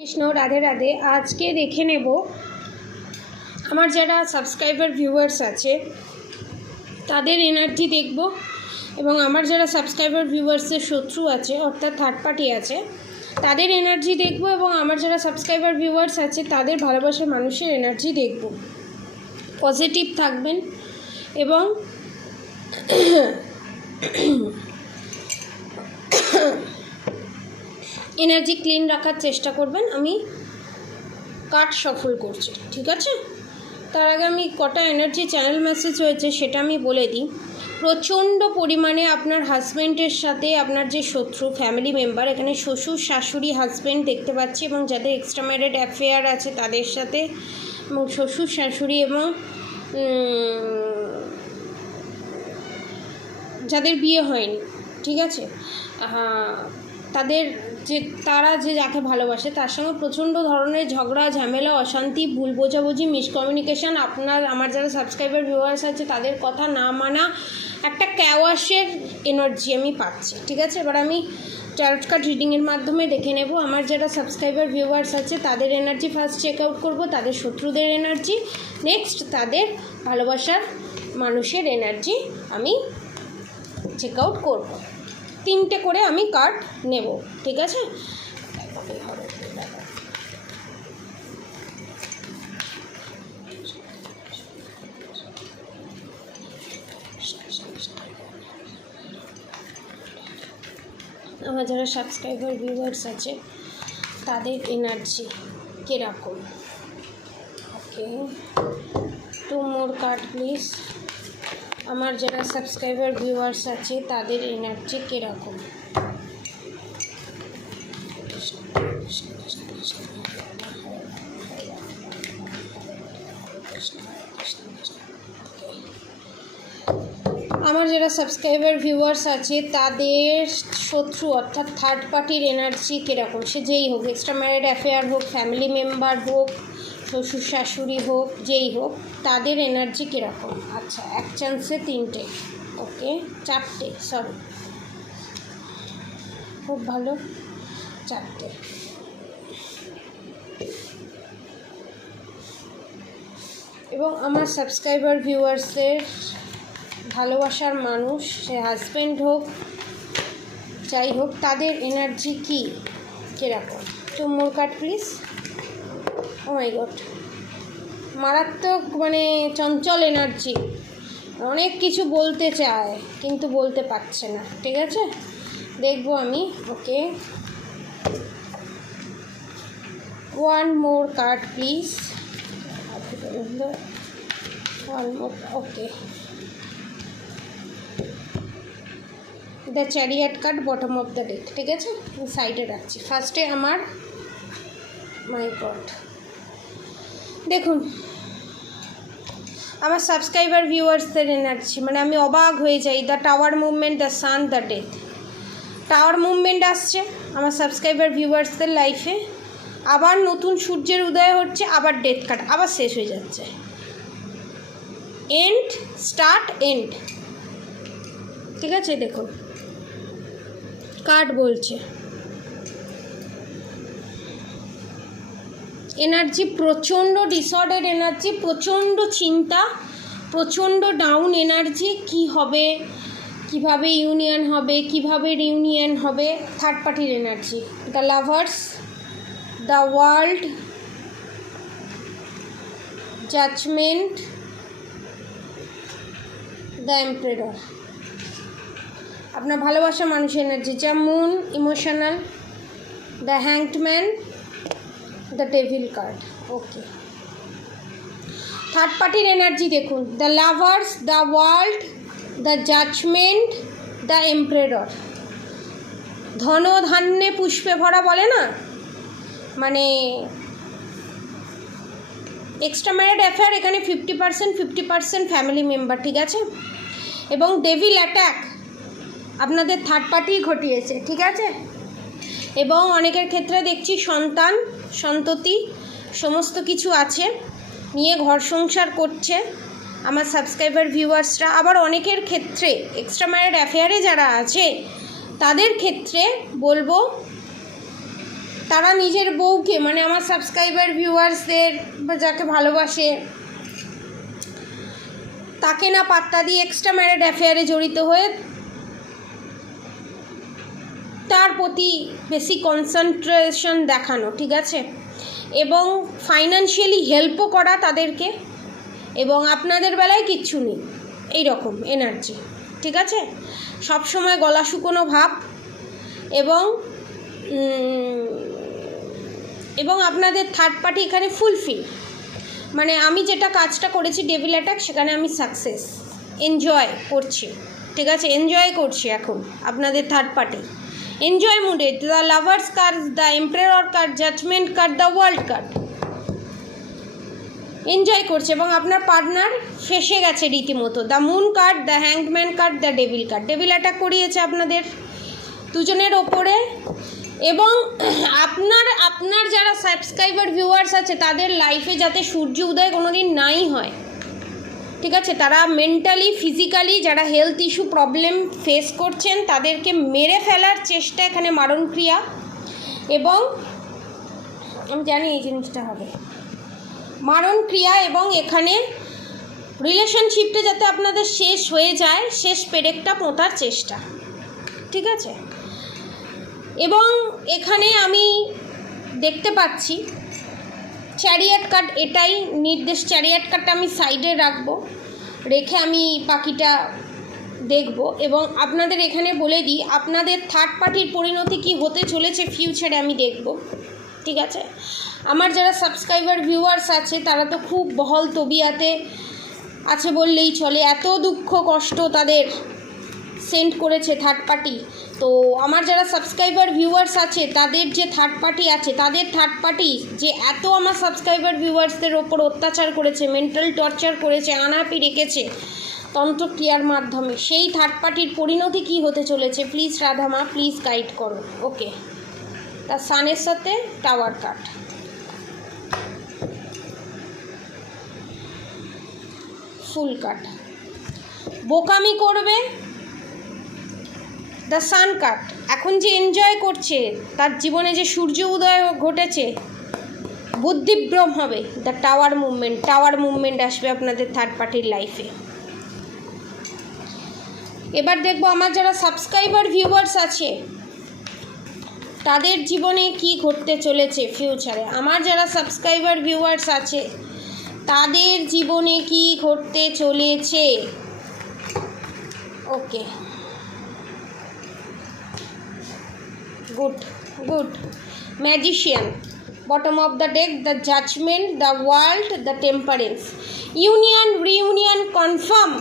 কৃষ্ণ, রাধে রাধে। আজকে দেখে নেব আমার যারা সাবস্ক্রাইবার ভিউয়ার্স আছে তাদের এনার্জি দেখব, এবং আমার যারা সাবস্ক্রাইবার ভিউয়ার্সের শত্রু আছে অর্থাৎ থার্ড পার্টি আছে তাদের এনার্জি দেখব, এবং আমার যারা সাবস্ক্রাইবার ভিউয়ার্স আছে তাদের ভালোবাসার মানুষের এনার্জি দেখব। পজিটিভ থাকবেন এবং এনার্জি ক্লিন রাখার চেষ্টা করবেন। আমি কার্ড সফল করছি, ঠিক আছে? তার আগে আমি কটা এনার্জি চ্যানেল মেসেজ হয়েছে সেটা আমি বলে দিই। প্রচণ্ড পরিমাণে আপনার হাজব্যান্ডের সাথে আপনার যে শত্রু ফ্যামিলি মেম্বার, এখানে শ্বশুর শাশুড়ি হাজব্যান্ড দেখতে পাচ্ছি, এবং যাদের এক্সট্রা ম্যারিড অ্যাফেয়ার আছে তাদের সাথে, এবং শ্বশুর শাশুড়ি এবং যাদের বিয়ে হয়নি, ঠিক আছে, তারা যে যাকে ভালোবাসে তার সঙ্গে প্রচণ্ড ধরনের ঝগড়া ঝামেলা অশান্তি ভুল বোঝাবুঝি মিসকমিউনিকেশান, আমার যারা সাবস্ক্রাইবার ভিউয়ার্স আছে তাদের কথা না মানা, একটা ক্যাওয়াসের এনার্জি আমি পাচ্ছি, ঠিক আছে? এবার আমি ট্যারট কার্ড রিডিংয়ের মাধ্যমে দেখে নেব আমার যারা সাবস্ক্রাইবার ভিউয়ার্স আছে তাদের এনার্জি ফার্স্ট চেক আউট করবো, তাদের শত্রুদের এনার্জি, নেক্সট তাদের ভালোবাসার মানুষের এনার্জি আমি চেক আউট করবো। 3টে করে আমি কার্ড নেব, ঠিক আছে? আমার যারা সাবস্ক্রাইবার ভিউয়ার্স আছে তাদের এনার্জি কীরকম? ওকে, 2 more কার্ড প্লিজ। আমার যারা সাবস্ক্রাইবার ভিউয়ার্স আছে তাদের এনার্জি কীরকম? আমার যারা সাবস্ক্রাইবার ভিউয়ার্স আছে তাদের শত্রু অর্থাৎ থার্ড পার্টির এনার্জি কীরকম? সে যেই হোক, এক্সট্রা ম্যারিড অ্যাফেয়ার হোক, ফ্যামিলি মেম্বার হোক, শ্বশুর শাশুড়ি হোক, যেই হোক, তাদের এনার্জি কীরকম? আচ্ছা, এক চান্সে 3টে, ওকে, 4টে, সরি, খুব ভালো, 4টে। এবং আমার সাবস্ক্রাইবার ভিউয়ার্সদের ভালোবাসার মানুষ, সে হাজব্যান্ড হোক যাই হোক, তাদের এনার্জি কি কীরকম? 2 more card please. Oh my god, মারাত্মক, মানে চঞ্চল এনার্জি, অনেক কিছু বলতে চায় কিন্তু বলতে পারছে না, ঠিক আছে? দেখবো আমি, ওকে, 1 more card please. 1 more, okay, the chariot card, bottom of the deck, ঠিক আছে? আমি সাইডে রাখছি। ফার্স্টে আমার, মাই গড, দেখুন আমার সাবস্ক্রাইবার ভিউয়ার্সদের এনার্জি, মানে আমি অবাক হয়ে যাই। The tower movement, the sun, the death. Tower movement আসছে আমার সাবস্ক্রাইবার ভিউয়ার্সদের লাইফে, আবার নতুন সূর্যের উদয় হচ্ছে, আবার ডেথ কার্ড, আবার শেষ হয়ে যাচ্ছে, এন্ড, স্টার্ট, এন্ড, ঠিক আছে? দেখুন কার্ড বলছে এনার্জি প্রচণ্ড ডিসঅর্ডার এনার্জি, প্রচণ্ড চিন্তা, প্রচণ্ড ডাউন এনার্জি। কি হবে, কিভাবে ইউনিয়ন হবে, কিভাবে রিউনিয়ন হবে, থার্ড পার্টির energy. The lovers, the world, judgement, the emperor. আপনার ভালোবাসা মানুষের এনার্জি, যা moon, emotional, the hanged man, the devil card, okay. Third পার্টির এনার্জি দেখুন, the lovers, the world, the judgement, the emperor. ধন ধান্যে পুষ্পে ভরা বলে না, মানে এক্সট্রা ম্যারিড অ্যাফেয়ার এখানে 50%, 50% ফ্যামিলি মেম্বার, ঠিক আছে? এবং ডেভিল অ্যাটাক আপনাদের থার্ড পার্টি ঘটিয়েছে, ঠিক আছে? এবং অনেকের ক্ষেত্রে দেখছি সন্তান সন্ততি সমস্ত কিছু আছে, নিয়ে ঘর সংসার করছে আমার সাবস্ক্রাইবার ভিউয়ার্সরা। আবার অনেকের ক্ষেত্রে এক্সট্রা ম্যারিড অ্যাফেয়ারে যারা আছে তাদের ক্ষেত্রে বলবো তারা নিজের বউকে, মানে আমার সাবস্ক্রাইবার ভিউয়ার্সদের যাকে ভালোবাসে তাকে না পাত্তা দিয়ে এক্সট্রা ম্যারিড অ্যাফেয়ারে জড়িত হয়ে তার প্রতি বেশি কনসেন্ট্রেশন দেখানো, ঠিক আছে, এবং ফাইন্যান্সিয়ালি হেল্পও করা তাদেরকে, এবং আপনাদের বেলায় কিচ্ছু নেই এই রকম এনার্জি, ঠিক আছে, সব সময় গলা শুকোনো ভাব, এবং আপনাদের থার্ড পার্টি এখানে ফুলফিল, মানে আমি যেটা কাজটা করেছি ডেভিল অ্যাটাক, সেখানে আমি সাকসেস এনজয় করছি, ঠিক আছে, এনজয় করছি এখন আপনাদের থার্ড পার্টি এনজয় মুডে। The lovers card, the emperor card, judgement card, the world card enjoy করছে, এবং আপনার পার্টনার ফেসে গেছে রীতিমতো। The moon card, the hanged man card, the devil card, devil attack করিয়েছে আপনাদের দুজনের ওপরে। এবং আপনার যারা সাবস্ক্রাইবার ভিউয়ার্স আছে তাদের লাইফে যাতে সূর্য উদয় কোনো দিন নাই হয়, ঠিক আছে, তারা মেন্টালি ফিজিক্যালি যারা হেলথ ইস্যু প্রবলেম ফেস করছেন তাদেরকে মেরে ফেলার চেষ্টা এখানে মারণক্রিয়া, এবং আমি জানি এই জিনিসটা হবে মারণক্রিয়া, এবং এখানে রিলেশনশিপটা যাতে আপনাদের শেষ হয়ে যায়, শেষ পেরেকটা পোঁতার চেষ্টা, ঠিক আছে। এবং এখানে আমি দেখতে পাচ্ছি চ্যারিয়াট কার্ড, এটাই নির্দেশ। চ্যারিয়াট কার্ডটা আমি সাইডে রাখবো, রেখে আমি বাকিটা দেখব। এবং আপনাদের এখানে বলে দিই আপনাদের থার্ড পার্টির পরিণতি কি হতে চলেছে ফিউচারে আমি দেখব, ঠিক আছে। আমার যারা সাবস্ক্রাইবার ভিউয়ার্স আছে তারা তো খুব বহল তবিয়াতে আছে বললেই চলে, এত দুঃখ কষ্ট তাদের সেন্ড করেছে থার্ড পার্টি। তো আমার যারা সাবস্ক্রাইবার ভিউয়ার্স আছে তাদের যে থার্ড পার্টি আছে, তাদের থার্ড পার্টি যে এত আমার সাবস্ক্রাইবার ভিউয়ার্সদের ওপর অত্যাচার করেছে, মেন্টাল টর্চার করেছে, আনাপি রেখেছে তন্ত্রক্রিয়ার মাধ্যমে, সেই থার্ড পার্টির পরিণতি কী হতে চলেছে প্লিজ রাধামা প্লিজ গাইড করো। ওকে, তার সানের সাথে টাওয়ার কার্ড, ফুল কার্ড, বোকামি করবে, দ্য সান কার্ড, এখন যে এনজয় করছে তার জীবনে যে সূর্য উদয় ঘটেছে, বুদ্ধিভ্রম হবে, দ্য টাওয়ার মুভমেন্ট আসবে আপনাদের থার্ড পার্টির লাইফে। এবার দেখবো আমার যারা সাবস্ক্রাইবার ভিউয়ার্স আছে তাদের জীবনে কি ঘটতে চলেছে ফিউচারে। আমার যারা সাবস্ক্রাইবার ভিউয়ার্স আছে তাদের জীবনে কি ঘটতে চলেছে। Okay, good. Magician, bottom of the deck, the judgment, the world, the temperance, union, reunion, confirm,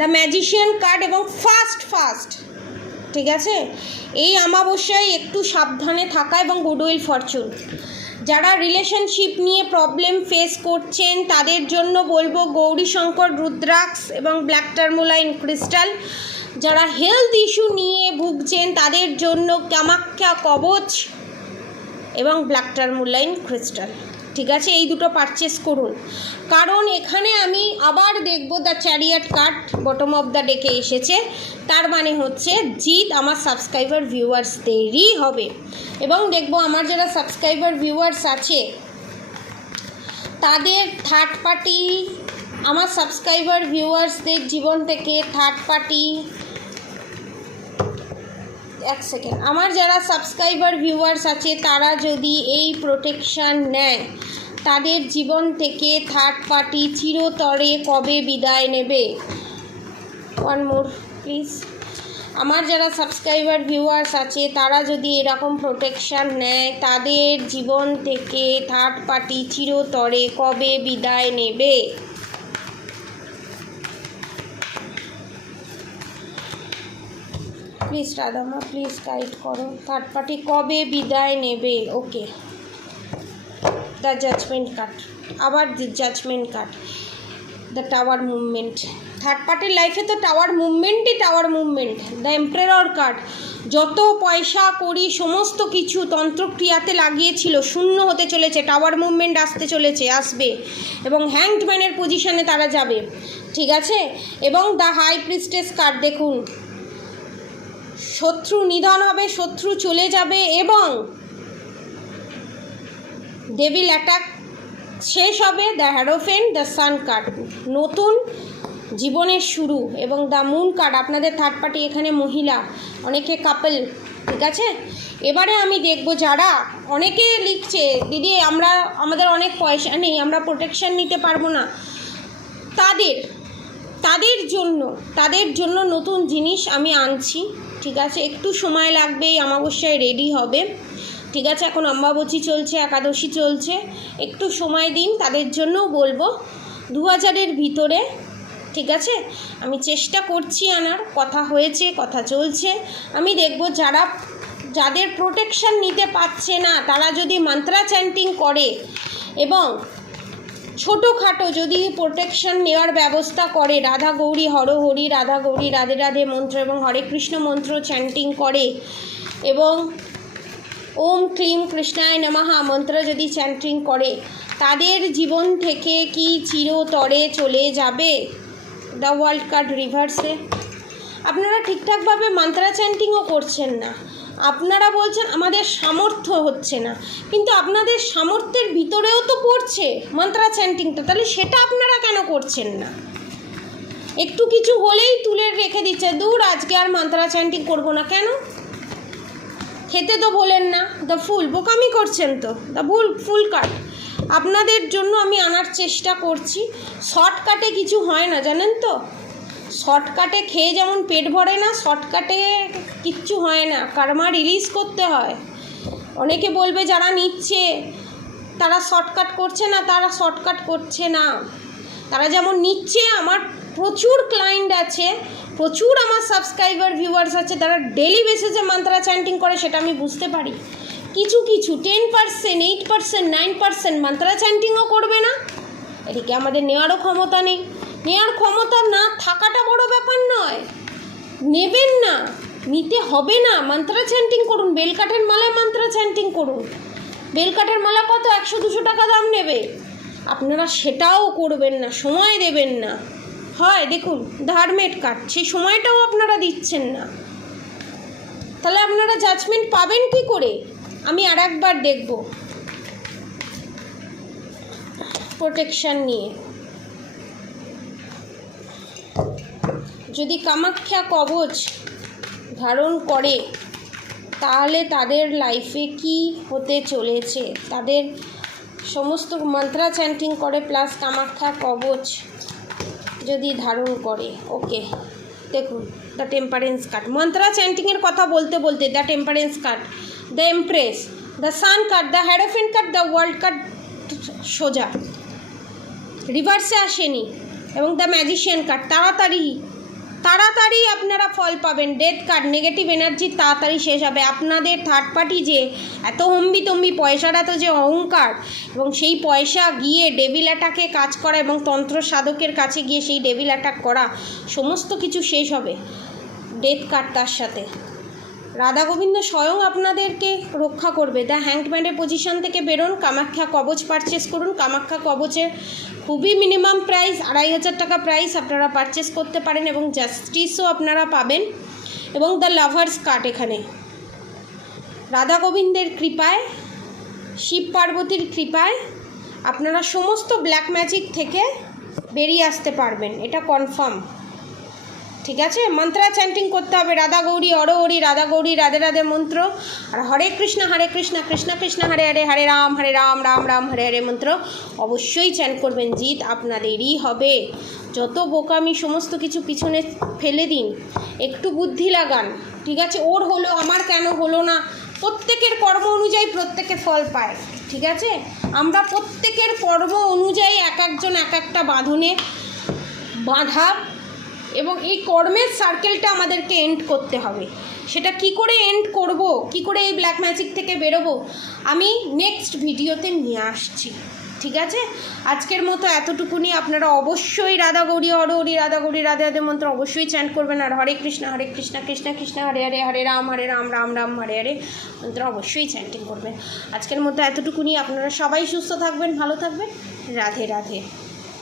the magician card, এবং ফাস্ট, ঠিক আছে। এই অমাবস্যায় একটু সাবধানে থাকা, এবং গুডউইল ফরচুন। যারা রিলেশনশিপ নিয়ে প্রবলেম ফেস করছেন তাদের জন্য বলবো গৌরী শঙ্কর রুদ্রাক্স এবং ব্ল্যাক টার্মোলাইন ক্রিস্টাল। যারা হেলথ ইস্যু নিয়ে ভুগছেন তাদের জন্য কামাখ্যা কবচ এবং ব্ল্যাক টার্মোলাইন ক্রিস্টাল, ঠিক আছে, এই দুটো পারচেস করুন। কারণ এখানে আমি আবার দেখব the chariot card bottom of the ডেকে এসেছে, তার মানে হচ্ছে জিত আমার সাবস্ক্রাইবার ভিউয়ার্সদেরই হবে। এবং দেখব আমার যারা সাবস্ক্রাইবার ভিউয়ার্স আছে তাদের থার্ড পার্টি, আমার সাবস্ক্রাইবার ভিউয়ার্সদের জীবন থেকে থার্ড পার্টি, এক সেকেন্ড, আমার যারা সাবস্ক্রাইবার ভিউয়ার্স আছে তারা যদি এই প্রোটেকশান নেয় তাদের জীবন থেকে থার্ড পার্টি চিরতরে কবে বিদায় নেবে। One more please. আমার যারা সাবস্ক্রাইবার ভিউয়ার্স আছে তারা যদি এরকম প্রোটেকশান নেয় তাদের জীবন থেকে থার্ড পার্টি চিরতরে কবে বিদায় নেবে। প্লিজ রাধামা প্লিজ গাইড করো, থার্ড পার্টি কবে বিদায় নেবে। ওকে, দ্য জাজমেন্ট কার্ড, আবার the judgement card, the tower movement. Third পার্টির লাইফে তো tower movement. The emperor card, যত পয়সা করি সমস্ত কিছু তন্ত্রক্রিয়াতে লাগিয়েছিল শূন্য হতে চলেছে, টাওয়ার মুভমেন্ট আসবে, এবং হ্যাংডম্যানের পজিশনে তারা যাবে, ঠিক আছে। এবং দ্য হাই প্রিস্টেস কার্ড, দেখুন শত্রু নিধন হবে, শত্রু চলে যাবে, এবং ডেভিল অ্যাটাক শেষ হবে, দ্য হ্যারোফেন্ট, দ্য সান কার্ড, নতুন জীবনের শুরু, এবং দ্য মুন কার্ড, আপনাদের থার্ড পার্টি এখানে মহিলা, অনেকে কাপল, ঠিক আছে। এবারে আমি দেখব যারা অনেকে লিখছে দিদি আমাদের অনেক পয়সা নেই, আমরা প্রোটেকশান নিতে পারবো না, তাদের জন্য নতুন জিনিস আমি আনছি, ঠিক আছে। একটু সময় লাগবে, এই অমাবস্যায় রেডি হবে, ঠিক আছে। এখন অম্বাবচী চলছে, একাদশী চলছে, একটু সময় দিন, তাদের জন্যও বলবো 2000-এর ভিতরে, ঠিক আছে। আমি চেষ্টা করছি আনার, কথা হয়েছে, কথা চলছে। আমি দেখব যাদের প্রোটেকশান নিতে পারছে না তারা যদি মন্ত্রা চ্যান্টিং করে এবং ছোটোখাটো যদি প্রোটেকশান নেওয়ার ব্যবস্থা করে, রাধা গৌরী হরহরি, রাধা গৌরী রাধে রাধে মন্ত্র এবং হরে কৃষ্ণ মন্ত্র চ্যান্টিং করে এবং ওম ক্লিম কৃষ্ণায় নমঃ মন্ত্র যদি চ্যান্টিং করে, তাদের জীবন থেকে কি চিরতরে চলে যাবে। দ্য ওয়ার্ল্ড কার্ড রিভার্সে। আপনারা ঠিকঠাকভাবে মন্ত্রা চ্যান্টিংও করছেন না, আপনারা বলছেন আমাদের সামর্থ্য হচ্ছে না, কিন্তু আপনাদের সামর্থ্যের ভিতরেও তো পড়ছে মন্ত্রা চ্যান্টিংটা, তাহলে সেটা আপনারা কেন করছেন না? একটু কিছু হলেই তুলে রেখে দিচ্ছে, দূর আজকে আর মন্ত্রা চ্যান্টিং করবো না। কেন? খেতে তো বলেন না। দ্য ফুল, বোকামি করছেন তো। দ্য ফুল কাট আপনাদের জন্য আমি আনার চেষ্টা করছি। শর্টকাটে কিছু হয় না, জানেন তো। শর্টকাটে খেয়ে যেমন পেট ভরে না, শর্টকাটে কিচ্ছু হয় না, কার্মা রিলিজ করতে হয়। অনেকে বলবে যারা নিচ্ছে তারা শর্টকাট করছে না, তারা শর্টকাট করছে না। তারা যেমন নিচ্ছে, আমার প্রচুর ক্লায়েন্ট আছে, প্রচুর আমার সাবস্ক্রাইবার ভিউয়ার্স আছে, তারা ডেলি বেসিসে মন্ত্রা চ্যান্টিং করে, সেটা আমি বুঝতে পারি। কিছু 10%, 8%, 9% মন্ত্রা চ্যান্টিংও করবে না, এদিকে আমাদের নেওয়ারও ক্ষমতা নেই। নেওয়ার ক্ষমতা না থাকাটা বড় ব্যাপার নয়, নেবেন না, নিতে হবে না, মন্ত্রা চ্যান্টিং করুন। বেলকাঠের মালায় মন্ত্রা চ্যান্টিং করুন। বেলকাঠের মালা কত? 100-200 টাকা দাম নেবে, আপনারা সেটাও করবেন না, সময় দেবেন না। হয় দেখুন ধার্মেট কার্ড, সেই সময়টাও আপনারা দিচ্ছেন না, তাহলে আপনারা জাজমেন্ট পাবেন কি করে? আমি আর একবার দেখব প্রোটেকশান নিয়ে। যদি কামাখ্যা কবচ ধারণ করে তাহলে তাদের লাইফে কি হতে চলেছে, তাদের সমস্ত মন্ত্রা চ্যান্টিং করে প্লাস কামাখ্যা কবচ যদি ধারণ করে। ওকে, দেখুন দ্য টেম্পারেন্স কার্ড, মন্ত্রা চ্যান্টিংয়ের কথা বলতে বলতে the temperance card, the empress, the sun card, the হ্যারোফেন্ট card, the world card সোজা রিভার্সে আসেনি, এবং দ্য ম্যাজিশিয়ান কার্ড। তাড়াতাড়ি আপনারা ফল পাবেন। ডেথ কার্ড, নেগেটিভ এনার্জি তাড়াতাড়ি শেষ হবে। আপনাদের থার্ড পার্টি যে এত হম্বিতম্বি, পয়সার এত যে অহংকার, এবং সেই পয়সা গিয়ে ডেভিল অ্যাটাকে কাজ করা এবং তন্ত্র সাধকের কাছে গিয়ে সেই ডেভিল অ্যাটাক করা, সমস্ত কিছু শেষ হবে ডেথ কার্ড। তার সাথে রাধা গোবিন্দ স্বয়ং আপনাদেরকে রক্ষা করবে। দ্য হ্যাংডম্যানের পজিশন থেকে বেরোন, কামাখ্যা কবচ পারচেস করুন। কামাখ্যা কবচের খুবই মিনিমাম প্রাইস 2500 টাকা প্রাইস, আপনারা পারচেস করতে পারেন এবং জাস্টিসও আপনারা পাবেন। এবং দ্য লাভার্স কার্ড, এখানে রাধা গোবিন্দের কৃপায়, শিব পার্বতীর কৃপায় আপনারা সমস্ত ব্ল্যাক ম্যাজিক থেকে বেরিয়ে আসতে পারবেন, এটা কনফার্ম, ঠিক আছে। মন্ত্রা চ্যান্টিং করতে হবে, রাধা গৌরী হরহরি, রাধা গৌরী রাধে রাধে মন্ত্র, আর হরে কৃষ্ণ কৃষ্ণ কৃষ্ণ হরে হরে, হরে রাম রাম রাম হরে হরে মন্ত্র অবশ্যই চ্যান্ট করবেন। জিত আপনাদেরই হবে। যত বোকামি সমস্ত কিছু পিছনে ফেলে দিন, একটু বুদ্ধি লাগান, ঠিক আছে। ওর হলো, আমার কেন হলো না? প্রত্যেকের কর্ম অনুযায়ী প্রত্যেকে ফল পায়, ঠিক আছে। আমরা প্রত্যেকের কর্ম অনুযায়ী এক একজন এক একটা বাঁধনে বাঁধা, এবং এই কর্মের সার্কেলটা আমাদেরকে এন্ড করতে হবে। সেটা কি করে এন্ড করব, কি করে এই ব্ল্যাক ম্যাজিক থেকে বেরোবো, আমি নেক্সট ভিডিওতে নিয়ে আসছি, ঠিক আছে। আজকের মতো এতটুকুনি। আপনারা অবশ্যই রাধা গৌরী হরহরি, রাধা গৌরী রাধে রাধে মন্ত্র অবশ্যই চ্যান্ট করবেন, আর হরে কৃষ্ণ কৃষ্ণ কৃষ্ণ হরে হরে, হরে রাম রাম রাম হরে হরে মন্ত্র অবশ্যই চ্যান্টিং করবেন। আজকের মতো এতটুকুনি। আপনারা সবাই সুস্থ থাকবেন, ভালো থাকবেন। রাধে রাধে।